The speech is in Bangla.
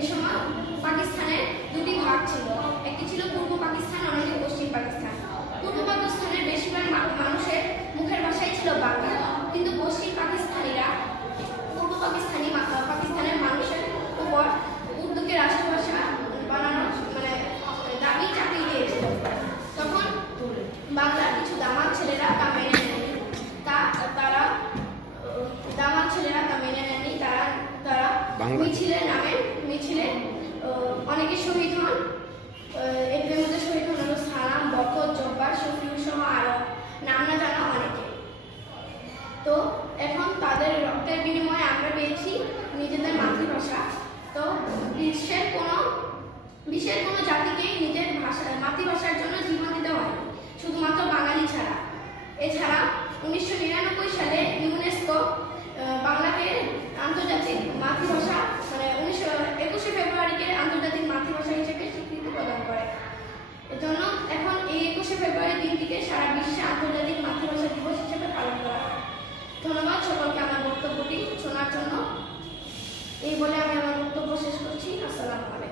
এ সময় পাকিস্তানের দুটি ভাগ ছিল, একটি ছিল পূর্ব পাকিস্তান, অন্যটি পশ্চিম পাকিস্তান। পূর্ব পাকিস্তানের বেশিরভাগ মানুষের মুখের ভাষাই ছিল বাংলা, কিন্তু পশ্চিম পাকিস্তানিরা পাকিস্তানের মানুষের উপর উর্দুকে রাষ্ট্রভাষা বানানোর দাবি চাপিয়ে দিয়েছিল। তখন বাংলার কিছু দামাত ছেলেরা তা মেনে নেয়নি। তারা মিছিলে অনেকে শহীদ হন। এদের মধ্যে শহীদ হন হলো সালাম, বরকত, জব্বার, শফিউল সহ আরো নাম না জানা অনেকে। তো এখন তাদের রক্তের বিনিময়ে আমরা পেয়েছি নিজেদের মাতৃভাষা। তো বিশ্বের কোনো জাতিকে নিজের মাতৃভাষার জন্য জীবন দিতে হয়, শুধুমাত্র বাঙালি ছাড়া। এছাড়া 1999 সালে ইউনেস্কো বাংলাকে আন্তর্জাতিক মাতৃভাষা 21শে ফেব্রুয়ারিকে আন্তর্জাতিক মাতৃভাষা হিসেবে স্বীকৃতি প্রদান করে। এজন্য এখন এই 21শে ফেব্রুয়ারি দিনটিকে সারা বিশ্বে আন্তর্জাতিক মাতৃভাষা দিবস হিসেবে পালন করা হয়। ধন্যবাদ সকলকে আমার বক্তব্যটি শোনার জন্য। এই বলে আমি আমার বক্তব্য শেষ করছি। আসসালামু আলাইকুম।